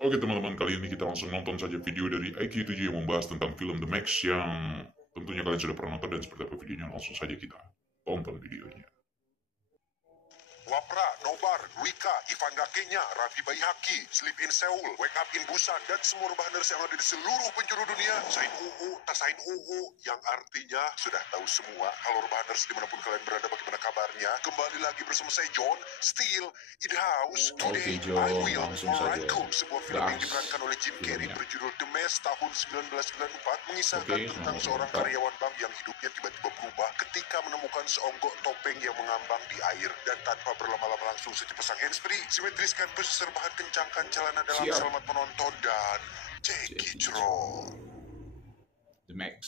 Oke teman-teman, kali ini kita langsung nonton saja video dari IQ7 yang membahas tentang film The Max yang tentunya kalian sudah pernah nonton dan seperti apa videonya. Langsung saja kita tonton videonya. Wapra, Nobar, Wika, Ivan Gakenya, Raffi Baihaki, Sleep in Seoul, Wake Up in Busan, dan semua Urbaners yang ada di seluruh penjuru dunia. Sain UU, Tasain UU, yang artinya sudah tahu semua. Halo Urbaners dimanapun kalian berada, bagaimana kabarnya? Kembali lagi bersama saya John, still in the house. Today, John, I will langsung saja merangkum sebuah film yang diperankan oleh Jim Carrey berjudul The Mess tahun 1994, mengisahkan tentang seorang karyawan bank yang hidupnya tiba-tiba berubah ketika menemukan seonggok topeng yang mengambang di air. Dan tanpa berlama-lama langsung saja pasang handsfree, simetriskan peserbahan, kencangkan celana dalam, selamat menonton dan Jackie Chan. The Max.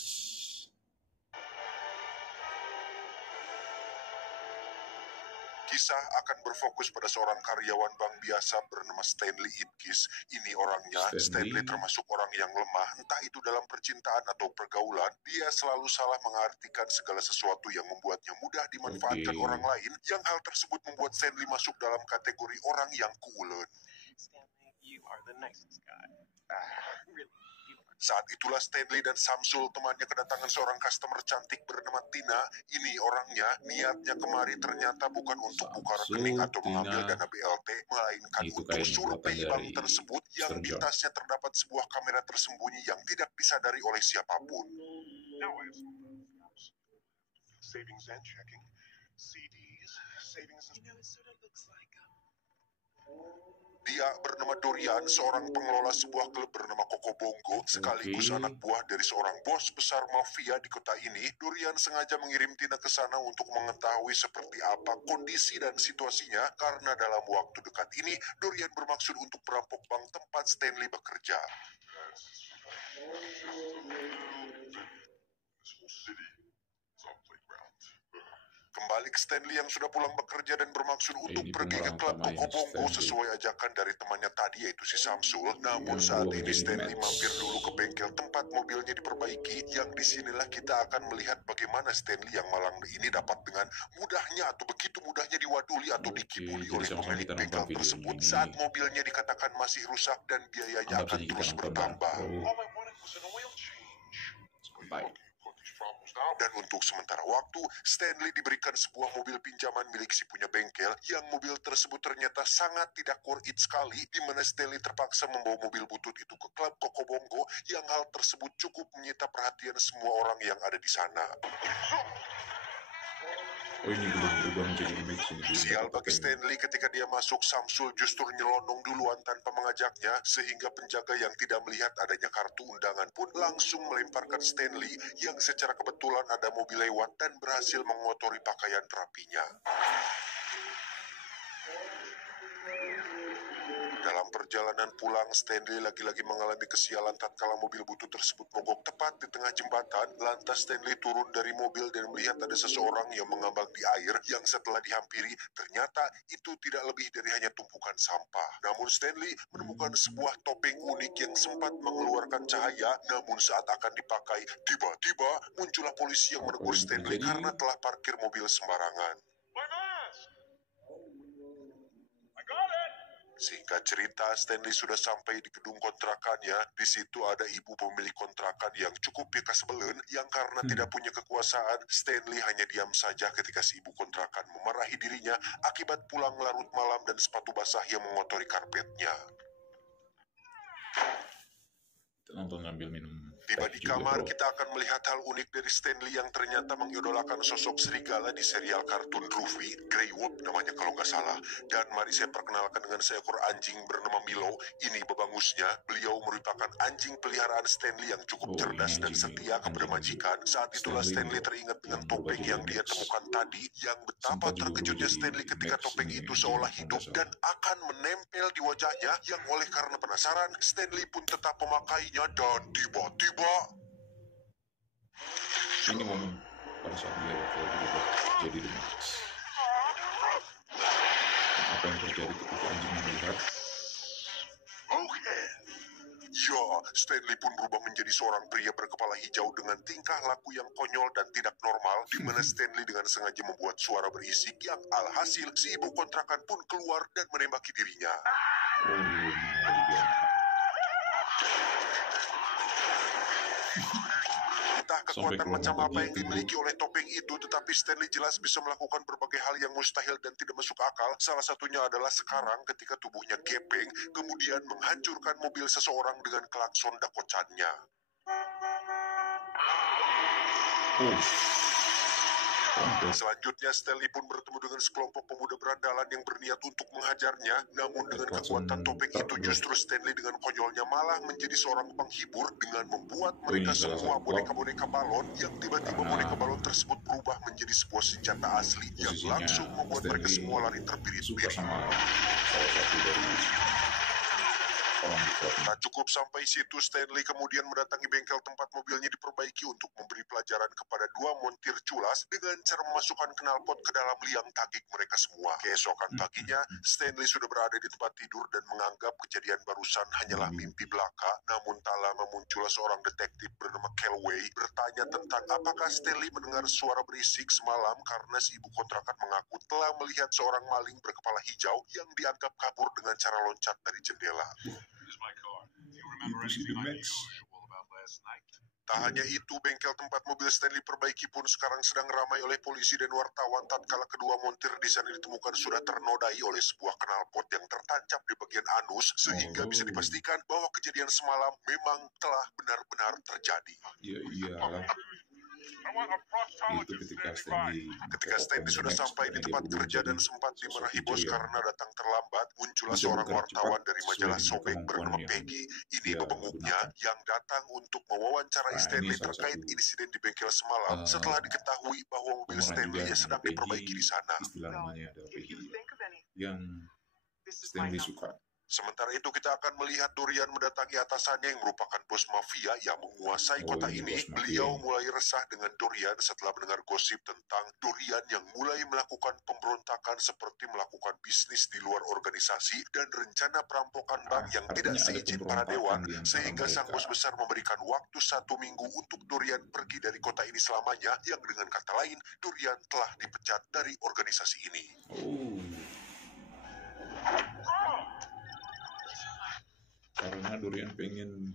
Kisah akan berfokus pada seorang karyawan bank biasa bernama Stanley Ipkiss. Ini orangnya, Stanley termasuk orang yang lemah, entah itu dalam percintaan atau pergaulan. Dia selalu salah mengartikan segala sesuatu yang membuatnya mudah dimanfaatkan orang lain, yang hal tersebut membuat Stanley masuk dalam kategori orang yang kuulen. Stanley, you are the nicest guy. Really. Saat itulah Stanley dan Samsul, temannya, kedatangan seorang customer cantik bernama Tina. Ini orangnya, niatnya kemari ternyata bukan untuk buka rekening atau mengambil dana BLT, melainkan untuk survei bank tersebut yang di tasnya terdapat sebuah kamera tersembunyi yang tidak disadari oleh siapapun. Savings and checking. CDs, savings and... it sort of looks like Dia bernama Dorian, seorang pengelola sebuah klub bernama Koko Bongo, sekaligus anak buah dari seorang bos besar mafia di kota ini. Dorian sengaja mengirim Tina ke sana untuk mengetahui seperti apa kondisi dan situasinya, karena dalam waktu dekat ini Dorian bermaksud untuk merampok bank tempat Stanley bekerja. Kembali ke Stanley yang sudah pulang bekerja dan bermaksud untuk pergi ke klub Koko Bongo sesuai ajakan dari temannya tadi, yaitu si Samsul. Namun saat ini Stanley mampir dulu ke bengkel tempat mobilnya diperbaiki, yang disinilah kita akan melihat bagaimana Stanley yang malang ini dapat dengan mudahnya atau begitu mudahnya diwaduli atau dikibuli oleh pemilik bengkel tersebut saat mobilnya dikatakan masih rusak dan biayanya akan terus bertambah. Baik. Dan untuk sementara waktu, Stanley diberikan sebuah mobil pinjaman milik si punya bengkel, yang mobil tersebut ternyata sangat tidak worth it sekali, di mana Stanley terpaksa membawa mobil butut itu ke klub Koko Bongo, yang hal tersebut cukup menyita perhatian semua orang yang ada di sana. Oh, ini belum berubah menjadi Max ini. Sial bagi Stanley, ketika dia masuk, Samsul justru nyelonong duluan tanpa mengajaknya, sehingga penjaga yang tidak melihat adanya kartu undangan pun langsung melemparkan Stanley, yang secara kebetulan ada mobil lewat dan berhasil mengotori pakaian rapinya. Dalam perjalanan pulang, Stanley lagi-lagi mengalami kesialan tatkala mobil butut tersebut mogok tepat di tengah jembatan. Lantas Stanley turun dari mobil dan melihat ada seseorang yang mengambang di air, yang setelah dihampiri ternyata itu tidak lebih dari hanya tumpukan sampah. Namun Stanley menemukan sebuah topeng unik yang sempat mengeluarkan cahaya, namun saat akan dipakai, tiba-tiba muncullah polisi yang menegur Stanley karena telah parkir mobil sembarangan. Singkat cerita, Stanley sudah sampai di gedung kontrakannya. Di situ ada ibu pemilik kontrakan yang cukup kesebelen, yang karena tidak punya kekuasaan, Stanley hanya diam saja ketika si ibu kontrakan memarahi dirinya akibat pulang larut malam dan sepatu basah yang mengotori karpetnya. Kita nonton sambil minum. Tiba di kamar, kita akan melihat hal unik dari Stanley yang ternyata mengidolakan sosok serigala di serial kartun Ruffy, Grey Wolf namanya kalau nggak salah. Dan mari saya perkenalkan dengan seekor anjing bernama Milo. Ini babangusnya. Beliau merupakan anjing peliharaan Stanley yang cukup cerdas dan setia kepada majikan. Saat itulah Stanley teringat dengan topeng yang dia temukan tadi, yang betapa terkejutnya Stanley ketika topeng itu seolah hidup dan akan menempel di wajahnya, yang oleh karena penasaran, Stanley pun tetap memakainya dan tiba-tiba ini momen pada saat dia bakal berubah jadi The Max. Apa yang terjadi ketika anjing melihat? Ya, Stanley pun berubah menjadi seorang pria berkepala hijau dengan tingkah laku yang konyol dan tidak normal, di mana Stanley dengan sengaja membuat suara berisik yang alhasil si ibu kontrakan pun keluar dan menembaki dirinya. Oh, Entah kekuatan macam apa yang dimiliki oleh topeng itu, tetapi Stanley jelas bisa melakukan berbagai hal yang mustahil dan tidak masuk akal. Salah satunya adalah sekarang ketika tubuhnya gepeng, kemudian menghancurkan mobil seseorang dengan klakson dakocannya. Selanjutnya, Stanley pun bertemu dengan sekelompok pemuda berandalan yang berniat untuk menghajarnya. Namun dengan kekuatan topeng itu, justru Stanley dengan konyolnya malah menjadi seorang penghibur dengan membuat mereka semua boneka-boneka balon, yang tiba-tiba boneka balon tersebut berubah menjadi sebuah senjata asli yang langsung membuat mereka semua lari terbirit-birit. Tak cukup sampai situ, Stanley kemudian mendatangi bengkel tempat mobilnya diperbaiki untuk memberi pelajaran kepada dua montir culas dengan cara memasukkan knalpot ke dalam liang tagik mereka semua. Keesokan paginya, Stanley sudah berada di tempat tidur dan menganggap kejadian barusan hanyalah mimpi belaka. Namun tak lama muncullah seorang detektif bernama Calloway bertanya tentang apakah Stanley mendengar suara berisik semalam karena si ibu kontrakan mengaku telah melihat seorang maling berkepala hijau yang dianggap kabur dengan cara loncat dari jendela. Tak hanya itu, bengkel tempat mobil Stanley perbaiki pun sekarang sedang ramai oleh polisi dan wartawan tatkala kedua montir di sana ditemukan sudah ternodai oleh sebuah knalpot yang tertancap di bagian anus, sehingga bisa dipastikan bahwa kejadian semalam memang telah benar-benar terjadi. Iyalah. Itu ketika Stanley sudah sampai di tempat kerja dan sempat dimarahi bos karena datang terlambat, muncullah seorang wartawan dari majalah Sobek bernama Peggy. Ini bebenguknya yang datang untuk mewawancarai Stanley terkait insiden di bengkel semalam setelah diketahui bahwa mobil Stanley sedang diperbaiki di sana. Istilah namanya adalah Peggy yang Stanley suka. Sementara itu kita akan melihat Dorian mendatangi atasannya yang merupakan bos mafia yang menguasai kota ini. Beliau mulai resah dengan Dorian setelah mendengar gosip tentang Dorian yang mulai melakukan pemberontakan seperti melakukan bisnis di luar organisasi dan rencana perampokan bank yang tidak seizin para dewan, sehingga sang bos besar memberikan waktu 1 minggu untuk Dorian pergi dari kota ini selamanya, yang dengan kata lain Dorian telah dipecat dari organisasi ini. Karena Dorian pengen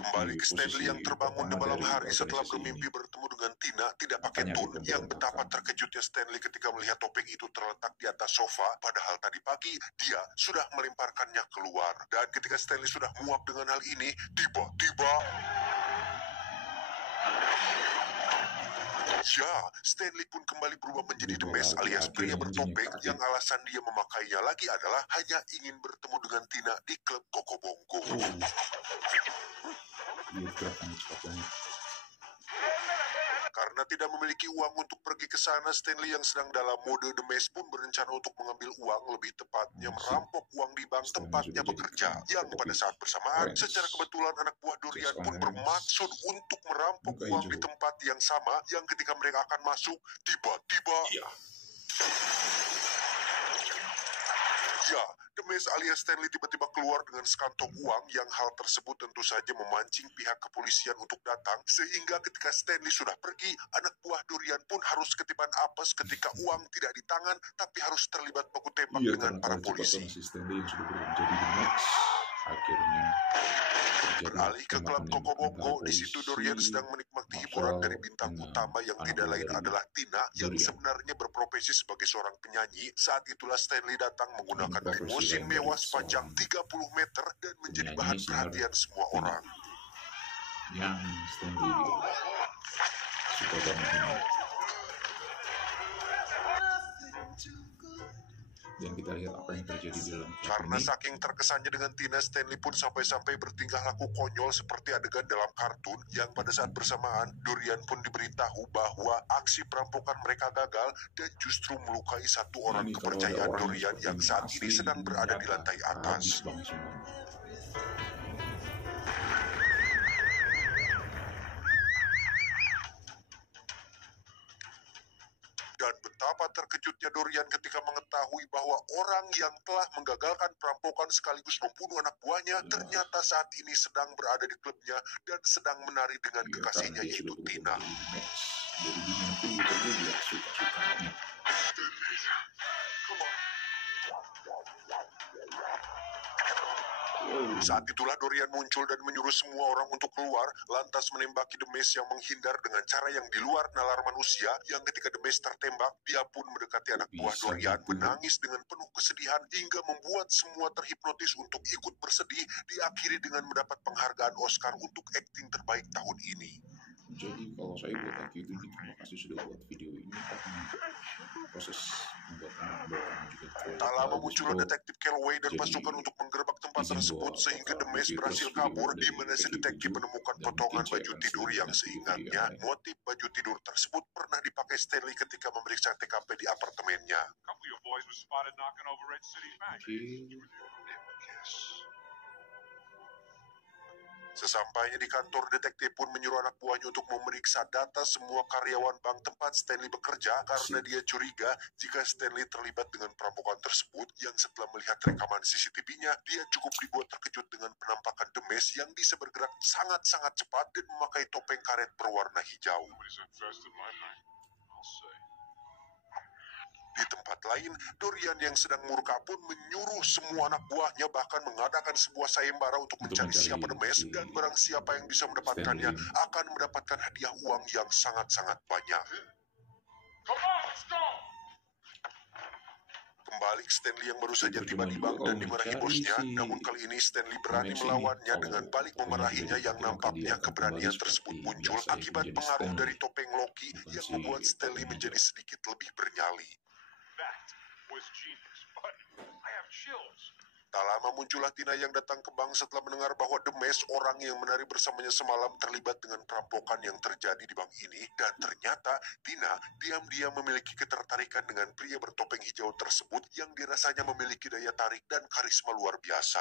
kembali ke Stanley yang terbangun di malam hari setelah bermimpi bertemu dengan Tina tidak pakai tun. Yang betapa terkejutnya Stanley ketika melihat topeng itu terletak di atas sofa, padahal tadi pagi dia sudah melemparkannya keluar. Dan ketika Stanley sudah muak dengan hal ini, tiba-tiba Stanley pun kembali berubah menjadi The Mask alias pria bertopeng yang alasan dia memakainya lagi adalah hanya ingin bertemu dengan Tina di klub Koko Bongo. Karena tidak memiliki uang untuk pergi ke sana, Stanley yang sedang dalam mode The Mask pun berencana untuk mengambil uang, lebih tepatnya merampok uang di bank tempatnya bekerja. Yang pada saat bersamaan, secara kebetulan anak buah Dorian pun bermaksud untuk merampok uang di tempat yang sama, yang ketika mereka akan masuk, tiba-tiba The Mask alias Stanley tiba-tiba keluar dengan sekantong uang, yang hal tersebut tentu saja memancing pihak kepolisian untuk datang, sehingga ketika Stanley sudah pergi, anak buah Dorian pun harus ketiban apes ketika uang tidak di tangan, tapi harus terlibat baku tembak dengan para polisi. Stanley yang sudah menjadi The Mask akhirnya beralih ke klub Koko Bongo. Di situ Dorian sedang menikmati hiburan dari bintang utama yang tidak lain adalah Tina, yang sebenarnya berprofesi sebagai seorang penyanyi. Saat itulah Stanley datang menggunakan limousine mewah sepanjang 30 meter dan menjadi bahan perhatian semua orang. Yang Stanley suka banget. Dan kita lihat apa yang terjadi di dalam karena saking terkesannya dengan Tina, Stanley pun sampai-sampai bertingkah laku konyol seperti adegan dalam kartun, yang pada saat bersamaan Dorian pun diberitahu bahwa aksi perampokan mereka gagal dan justru melukai satu orang kepercayaan Dorian yang saat ini sedang berada di lantai atas. Dan betapa terkejutnya Dorian ketika mengetahui bahwa orang yang telah menggagalkan perampokan sekaligus membunuh anak buahnya ternyata saat ini sedang berada di klubnya dan sedang menari dengan kekasihnya yaitu Tina. Jadi nanti dia suka-sukanya. Saat itulah Dorian muncul dan menyuruh semua orang untuk keluar, lantas menembaki The Maze yang menghindar dengan cara yang di luar nalar manusia, yang ketika The Maze tertembak, dia pun mendekati anak buah Dorian, menangis dengan penuh kesedihan hingga membuat semua terhipnotis untuk ikut bersedih, diakhiri dengan mendapat penghargaan Oscar untuk akting terbaik tahun ini. Jadi kalau saya buat lagi itu, terima kasih sudah buat video ini, karena proses membuat anak bawaan juga Tak lama muncullah detektif Calloway dan pasukan untuk menggerebek tempat tersebut sehingga The Maze berhasil kabur, di mana si detektif menemukan potongan baju tidur yang seingatnya motif baju tidur tersebut pernah dipakai Stanley ketika memeriksa TKP di apartemennya. Sesampainya di kantor, detektif pun menyuruh anak buahnya untuk memeriksa data semua karyawan bank tempat Stanley bekerja karena dia curiga jika Stanley terlibat dengan perampokan tersebut, yang setelah melihat rekaman CCTV-nya, dia cukup dibuat terkejut dengan penampakan The Maze yang bisa bergerak sangat-sangat cepat dan memakai topeng karet berwarna hijau. Di tempat lain, Dorian yang sedang murka pun menyuruh semua anak buahnya bahkan mengadakan sebuah sayembara untuk mencari siapa The Maze, dan barang siapa yang bisa mendapatkannya akan mendapatkan hadiah uang yang sangat-sangat banyak. Kembali Stanley yang baru saja tiba di bank dan dimarahi bosnya, namun kali ini Stanley berani melawannya dengan balik memarahinya, yang nampaknya keberanian tersebut muncul akibat pengaruh dari topeng Loki yang membuat Stanley menjadi sedikit lebih bernyali. Tak lama muncullah Tina yang datang ke bank setelah mendengar bahwa The Maze, orang yang menari bersamanya semalam, terlibat dengan perampokan yang terjadi di bank ini, dan ternyata Tina diam-diam memiliki ketertarikan dengan pria bertopeng hijau tersebut yang dirasanya memiliki daya tarik dan karisma luar biasa.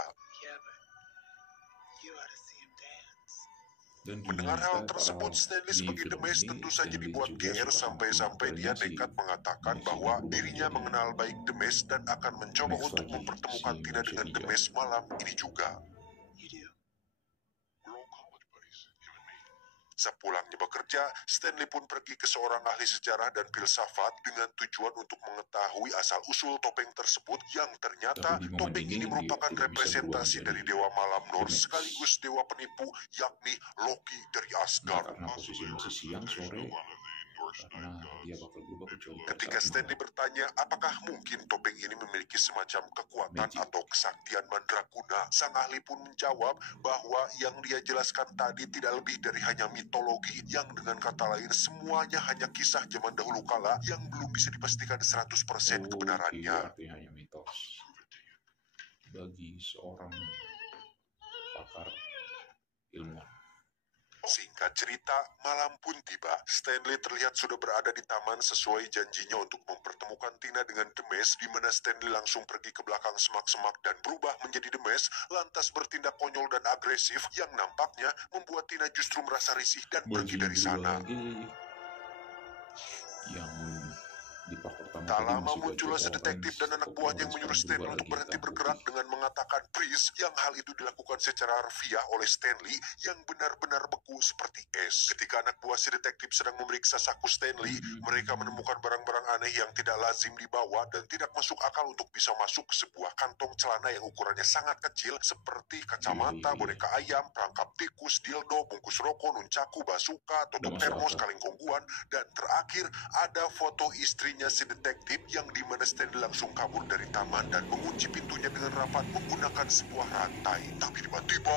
Mendengar hal tersebut, Stanley sebagai The Maze tentu saja dibuat GR sampai-sampai dia nekat mengatakan bahwa dirinya mengenal baik The Maze dan akan mencoba untuk mempertemukan Tina dengan The Maze malam ini juga. Sepulangnya bekerja, Stanley pun pergi ke seorang ahli sejarah dan filsafat dengan tujuan untuk mengetahui asal-usul topeng tersebut, yang ternyata topeng ini merupakan representasi dari dewa malam Norse sekaligus dewa penipu, yakni Loki dari Asgard. Karena posisi masih siang sore, karena dia bakal berubah kecuali Ketika Stanley bertanya apakah mungkin topeng ini memiliki semacam kekuatan atau kesaktian mandraguna, sang ahli pun menjawab bahwa yang dia jelaskan tadi tidak lebih dari hanya mitologi, yang dengan kata lain semuanya hanya kisah zaman dahulu kala yang belum bisa dipastikan 100% kebenarannya. Artinya hanya mitos. Bagi seorang pakar ilmuwan. Singkat cerita, malam pun tiba. Stanley terlihat sudah berada di taman sesuai janjinya untuk mempertemukan Tina dengan The Maze, di mana Stanley langsung pergi ke belakang semak-semak dan berubah menjadi The Maze, lantas bertindak konyol dan agresif yang nampaknya membuat Tina justru merasa risih dan pergi dari sana. Yang di part pertama tak lama muncullah sedetektif dan anak buahnya yang menyuruh Stanley untuk berhenti bergerak dengan mengatakan freeze, yang hal itu dilakukan secara harfiah oleh Stanley yang benar-benar beku seperti es. Ketika anak buah si detektif sedang memeriksa saku Stanley, mereka menemukan barang-barang aneh yang tidak lazim dibawa dan tidak masuk akal untuk bisa masuk ke sebuah kantong celana yang ukurannya sangat kecil, seperti kacamata, boneka ayam, perangkap tikus, dildo, bungkus rokok, nuncaku, basuka, tutup termos, kaleng kongguan, dan terakhir ada foto istrinya si detektif, yang dimana Stanley langsung kabur dari taman dan mengunci pintunya dengan rapat menggunakan sebuah rantai. Tapi tiba-tiba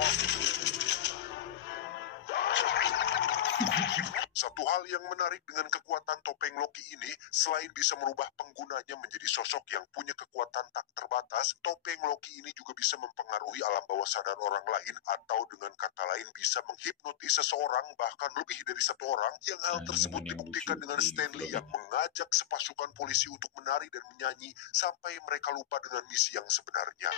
satu hal yang menarik dengan kekuatan topeng Loki ini, selain bisa merubah penggunanya menjadi sosok yang punya kekuatan tak terbatas, topeng Loki ini juga bisa mempengaruhi alam bawah sadar orang lain, atau dengan kata lain bisa menghipnotis seseorang, bahkan lebih dari satu orang, yang hal tersebut dibuktikan dengan Stanley yang mengajak sepasukan polisi untuk menari dan menyanyi sampai mereka lupa dengan misi yang sebenarnya.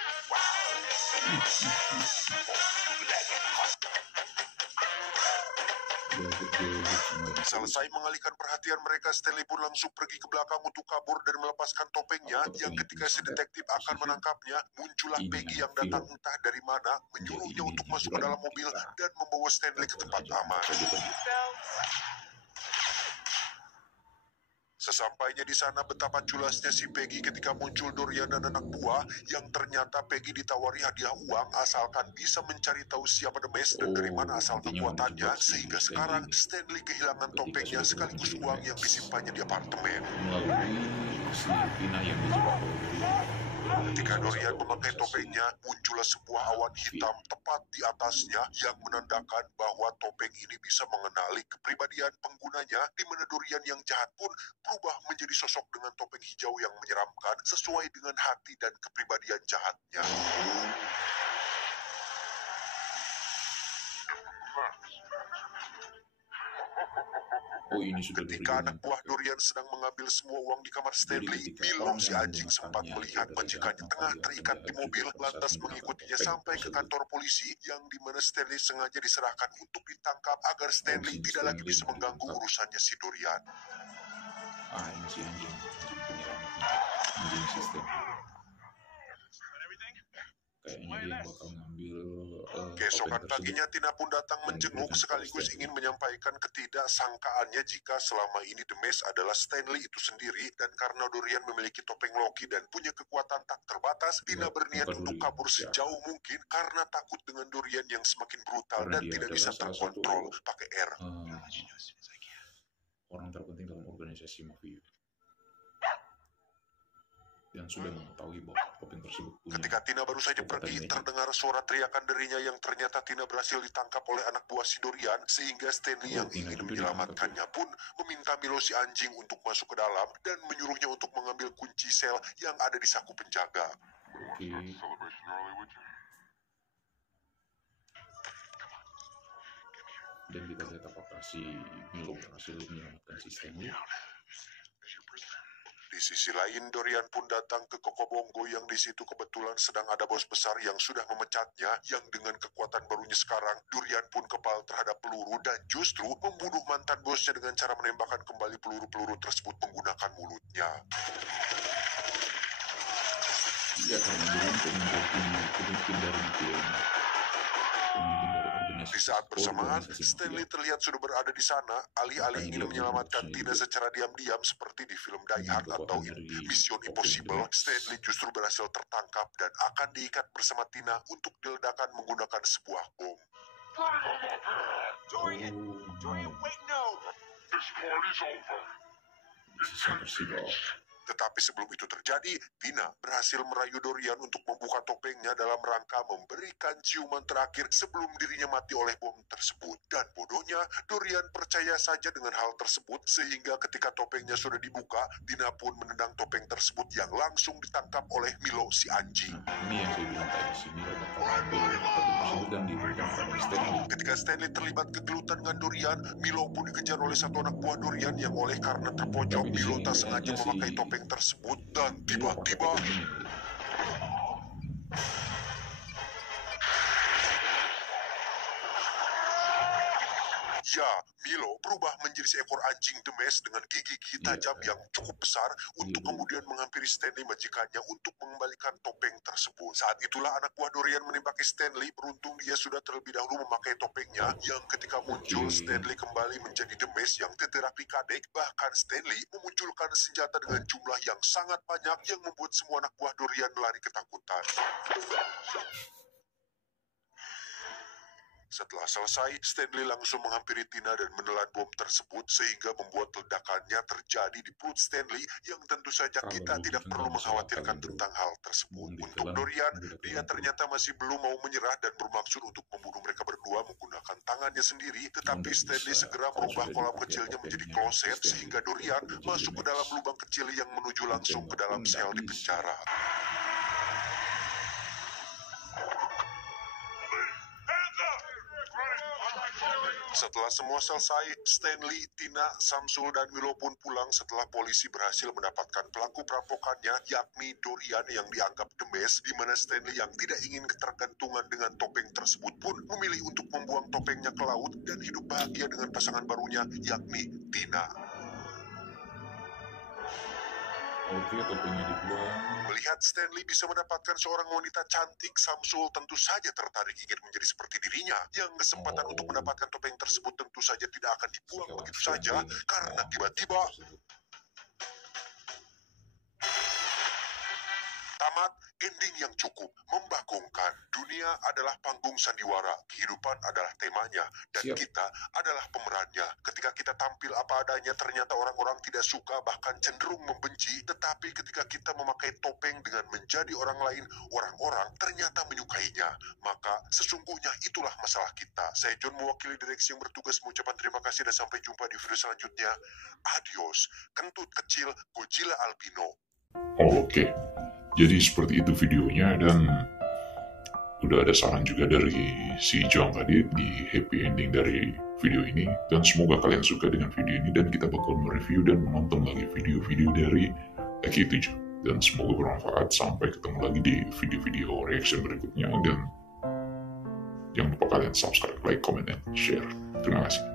Selesai mengalihkan perhatian mereka, Stanley pun langsung pergi ke belakang untuk kabur dan melepaskan topengnya, yang ketika si detektif akan menangkapnya, muncullah Peggy yang datang entah dari mana, menyuruhnya untuk masuk ke dalam mobil dan membawa Stanley ke tempat aman. Sesampainya di sana, betapa culasnya si Peggy ketika muncul Dorian dan anak buah yang ternyata Peggy ditawari hadiah uang asalkan bisa mencari tahu siapa The Mask dan dari mana asal intinya mau kekuatannya, dijebak si sehingga Stanley sekarang ini Stanley kehilangan ketika topengnya sudah sekaligus berubah uang menjadi yang Max disimpannya di apartemen. melalui si Tina yang dijebak oleh Dorian. Ketika Salah Dorian satu memakai organisasi topengnya, muncullah sebuah awan hitam tepat di atasnya yang menandakan bahwa topeng ini bisa mengenali kepribadian penggunanya, di mana Dorian yang jahat pun berubah menjadi sosok dengan topeng hijau yang menyeramkan sesuai dengan hati dan kepribadian jahatnya. Oh, ini sudah Ketika Dorian anak yang buah pakai. Dorian sedang mengambil semua uang di kamar Stanley, ketika Milo orang si yang anjing sempat menggunakannya melihat adalah majikannya jahat, tengah maka dia terikat akan di jahat mobil, juga pada saat lantas menggunakan mengikutinya topeng sampai ke tersebut. kantor polisi yang dimana Stanley sengaja diserahkan untuk ditangkap agar Stanley sini tidak lagi Stanley bisa mau mengganggu ditangkap. urusannya si Dorian. Ini si anjing penyelamatnya, anjing sistem. Kayaknya dia bakal ngambil Keesokan topeng tersebut. paginya Tina pun datang dan menjenguk diberikan sekaligus kepada ingin Stanley. menyampaikan ketidaksangkaannya jika selama ini The Mask adalah Stanley itu sendiri, dan karena Dorian memiliki topeng Loki dan punya kekuatan tak terbatas, Tina berniat bukan untuk Dorian, kabur ya. sejauh mungkin karena takut dengan Dorian yang semakin brutal Karena dan dia tidak adalah bisa salah terkontrol satu pakai R. Orang terpenting dalam organisasi mafia yang sudah mengetahui bahwa topeng tersebut punya. Ketika Tina baru saja kekuatan pergi, magic. terdengar suara teriakan darinya yang ternyata Tina berhasil ditangkap oleh anak buah si Dorian, sehingga Stanley yang Tina ingin juga menyelamatkannya pun meminta Milo si anjing untuk masuk ke dalam dan menyuruhnya untuk mengambil kunci sel yang ada di saku penjaga. Oke. Dan kita lihat apakah si Milo berhasil menyelamatkan si Stanley. Di sisi lain, Dorian pun datang ke Kokobongo yang di situ kebetulan sedang ada bos besar yang sudah memecatnya, yang dengan kekuatan barunya sekarang, Dorian pun kebal terhadap peluru dan justru membunuh mantan bosnya dengan cara menembakkan kembali peluru-peluru tersebut menggunakan mulutnya. Dia akan beruntung menjadi pemimpin dari geng. Di saat bersamaan, Stanley terlihat sudah berada di sana, alih-alih ingin menyelamatkan Tina secara diam-diam seperti di film Die Hard atau Mission Impossible. Stanley justru berhasil tertangkap dan akan diikat bersama Tina untuk diledakkan menggunakan sebuah bom. Tetapi sebelum itu terjadi, Tina berhasil merayu Dorian untuk membuka topengnya dalam rangka memberikan ciuman terakhir sebelum dirinya mati oleh bom tersebut. Dan bodohnya, Dorian percaya saja dengan hal tersebut, sehingga ketika topengnya sudah dibuka, Tina pun menendang topeng tersebut yang langsung ditangkap oleh Milo si anjing. Ini yang saya bilang tadi, si Milo bakal ambil topeng tersebut dan diberikan kepada Stanley. Ketika Stanley terlibat kegelutan dengan Dorian, Milo pun dikejar oleh satu anak buah Dorian yang oleh karena terpojok, Milo tak sengaja memakai topeng tersebut dan tiba-tiba ya, Milo berubah menjadi seekor anjing The Mask dengan gigi-gigi tajam yang cukup besar untuk kemudian menghampiri Stanley majikannya untuk mengembalikan topeng tersebut. Saat itulah anak buah Dorian menembaki Stanley, beruntung dia sudah terlebih dahulu memakai topengnya, yang ketika muncul Stanley kembali menjadi The Mask yang teterapi kadek. Bahkan Stanley memunculkan senjata dengan jumlah yang sangat banyak yang membuat semua anak buah Dorian lari ketakutan. Setelah selesai, Stanley langsung menghampiri Tina dan menelan bom tersebut sehingga membuat ledakannya terjadi di perut Stanley, yang tentu saja kita tidak perlu mengkhawatirkan tentang hal tersebut. Untuk Dorian, dia ternyata masih belum mau menyerah dan bermaksud untuk membunuh mereka berdua menggunakan tangannya sendiri, tetapi Stanley segera merubah kolam kecilnya menjadi kloset sehingga Dorian masuk ke dalam lubang kecil yang menuju langsung ke dalam sel di penjara. Setelah semua selesai, Stanley, Tina, Samsul, dan Milo pun pulang setelah polisi berhasil mendapatkan pelaku perampokannya, yakni Dorian yang dianggap The Mask, di mana Stanley yang tidak ingin ketergantungan dengan topeng tersebut pun memilih untuk membuang topengnya ke laut dan hidup bahagia dengan pasangan barunya, yakni Tina. Oke, topengnya dibuang. Melihat Stanley bisa mendapatkan seorang wanita cantik, Samsul tentu saja tertarik ingin menjadi seperti dirinya. Yang kesempatan untuk mendapatkan topeng tersebut tentu saja tidak akan dibuang begitu saja, karena tiba-tiba Tamat, ending yang cukup, membagongkan. Dunia adalah panggung sandiwara, kehidupan adalah temanya, dan Siap. kita adalah pemerannya. Ketika kita tampil apa adanya, ternyata orang-orang tidak suka, bahkan cenderung membenci. Tetapi ketika kita memakai topeng dengan menjadi orang lain, orang-orang ternyata menyukainya. Maka sesungguhnya itulah masalah kita. Saya John, mewakili direksi yang bertugas, mengucapkan terima kasih dan sampai jumpa di video selanjutnya. Adios, kentut kecil Godzilla albino. Oke, jadi seperti itu videonya, dan udah ada saran juga dari si John tadi di happy ending dari video ini. Dan semoga kalian suka dengan video ini, dan kita bakal mereview dan menonton lagi video-video dari EQ7. Dan semoga bermanfaat. Sampai ketemu lagi di video-video reaction berikutnya, dan jangan lupa kalian subscribe, like, comment, and share. Terima kasih.